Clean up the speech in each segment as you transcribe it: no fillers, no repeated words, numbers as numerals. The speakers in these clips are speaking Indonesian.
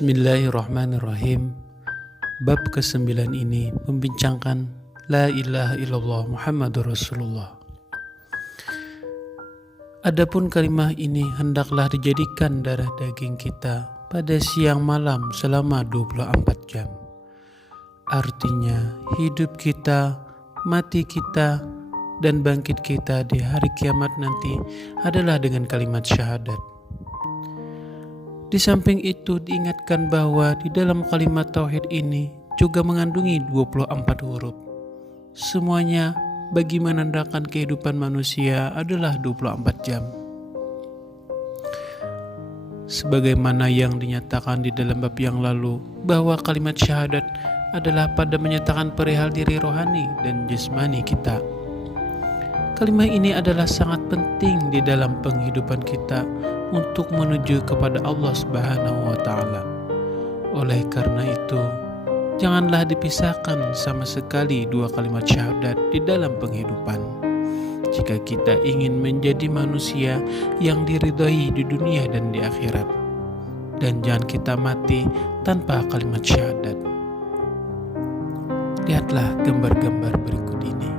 Bismillahirrahmanirrahim. Bab ke-9 ini membincangkan La ilaha illallah Muhammadur Rasulullah. Adapun kalimah ini hendaklah dijadikan darah daging kita pada siang malam selama 24 jam. Artinya hidup kita, mati kita, dan bangkit kita di hari kiamat nanti adalah dengan kalimat syahadat. Di samping itu diingatkan bahwa di dalam kalimat tauhid ini juga mengandungi 24 huruf. Semuanya bagi menandakan kehidupan manusia adalah 24 jam. Sebagaimana yang dinyatakan di dalam bab yang lalu bahwa kalimat syahadat adalah pada menyatakan perihal diri rohani dan jasmani kita. Kalimat ini adalah sangat penting di dalam penghidupan kita untuk menuju kepada Allah Subhanahu wa Ta'ala. Oleh karena itu, janganlah dipisahkan sama sekali dua kalimat syahadat di dalam penghidupan. Jika kita ingin menjadi manusia yang diridhai di dunia dan di akhirat, dan jangan kita mati tanpa kalimat syahadat. Lihatlah gambar-gambar berikut ini.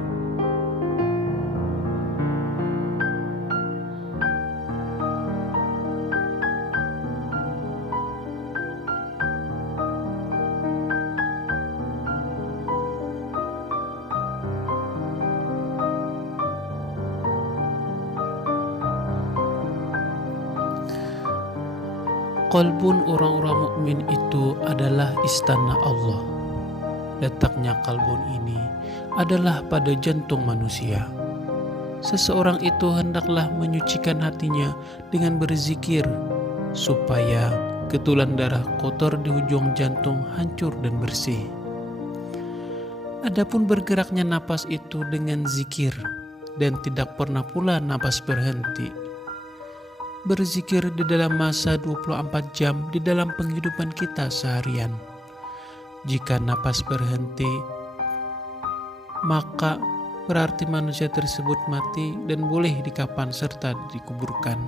Qalbun orang-orang mukmin itu adalah istana Allah. Letaknya kalbun ini adalah pada jantung manusia. Seseorang itu hendaklah menyucikan hatinya dengan berzikir supaya ketulan darah kotor di ujung jantung hancur dan bersih. Adapun bergeraknya napas itu dengan zikir dan tidak pernah pula napas berhenti. Berzikir di dalam masa 24 jam di dalam penghidupan kita seharian. Jika napas berhenti, maka berarti manusia tersebut mati dan boleh dikafan serta dikuburkan.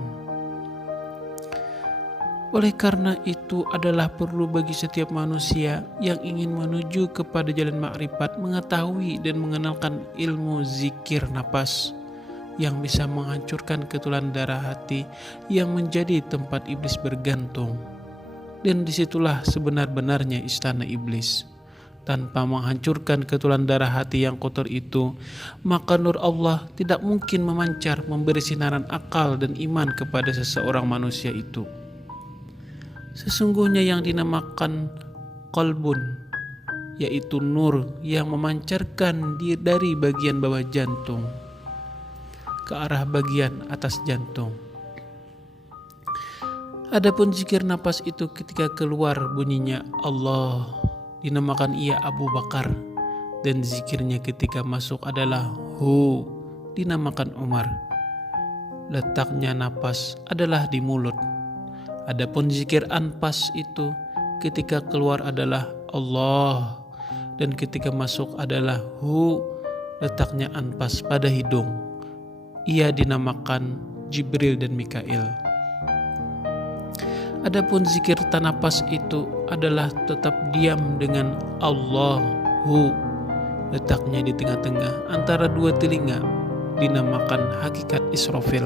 Oleh karena itu adalah perlu bagi setiap manusia yang ingin menuju kepada jalan makrifat mengetahui dan mengenalkan ilmu zikir napas yang bisa menghancurkan ketulan darah hati yang menjadi tempat iblis bergantung. Dan disitulah sebenar-benarnya istana iblis. Tanpa menghancurkan ketulan darah hati yang kotor itu, maka nur Allah tidak mungkin memancar memberi sinaran akal dan iman kepada seseorang manusia itu. Sesungguhnya yang dinamakan qalbun, yaitu nur yang memancarkan dari bagian bawah jantung ke arah bagian atas jantung. Adapun zikir napas itu ketika keluar bunyinya Allah, dinamakan ia Abu Bakar, dan zikirnya ketika masuk adalah Hu, dinamakan Umar. Letaknya napas adalah di mulut. Adapun zikir anpas itu ketika keluar adalah Allah, dan ketika masuk adalah Hu, letaknya anpas pada hidung. Ia dinamakan Jibril dan Mikail. Adapun zikir tanapas itu adalah tetap diam dengan Allahu, letaknya di tengah-tengah antara dua telinga, dinamakan hakikat Israfil.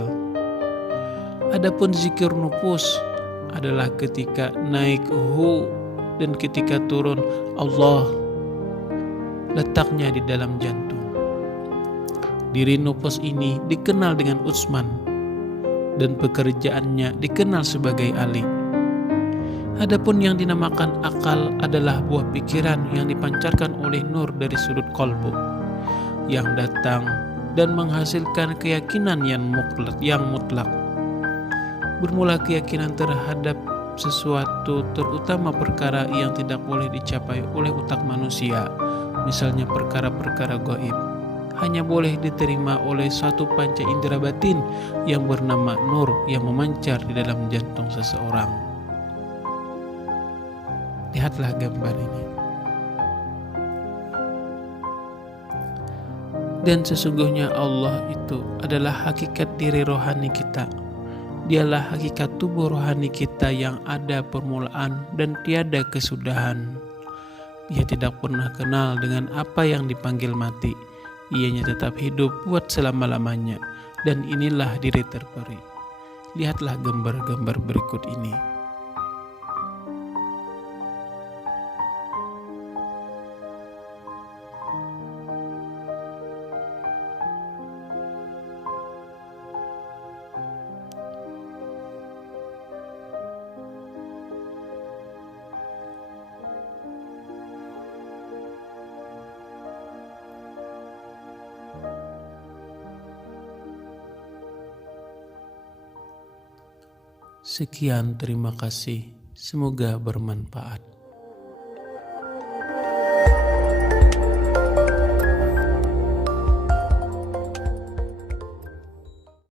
Adapun zikir nufus adalah ketika naik Hu dan ketika turun Allah, letaknya di dalam jantung. Diri nufus ini dikenal dengan Utsman dan pekerjaannya dikenal sebagai Ali. Adapun yang dinamakan akal adalah buah pikiran yang dipancarkan oleh nur dari sudut qalbu yang datang dan menghasilkan keyakinan yang mutlak. Bermula keyakinan terhadap sesuatu, terutama perkara yang tidak boleh dicapai oleh otak manusia, misalnya perkara-perkara gaib, hanya boleh diterima oleh suatu panca indera batin yang bernama nur yang memancar di dalam jantung seseorang. Lihatlah gambar ini. Dan sesungguhnya Allah itu adalah hakikat diri rohani kita. Dialah hakikat tubuh rohani kita yang ada permulaan dan tiada kesudahan. Ia tidak pernah kenal dengan apa yang dipanggil mati. Ianya tetap hidup buat selama-lamanya. Dan inilah diri terperi. Lihatlah gambar-gambar berikut ini. Sekian, terima kasih. Semoga bermanfaat.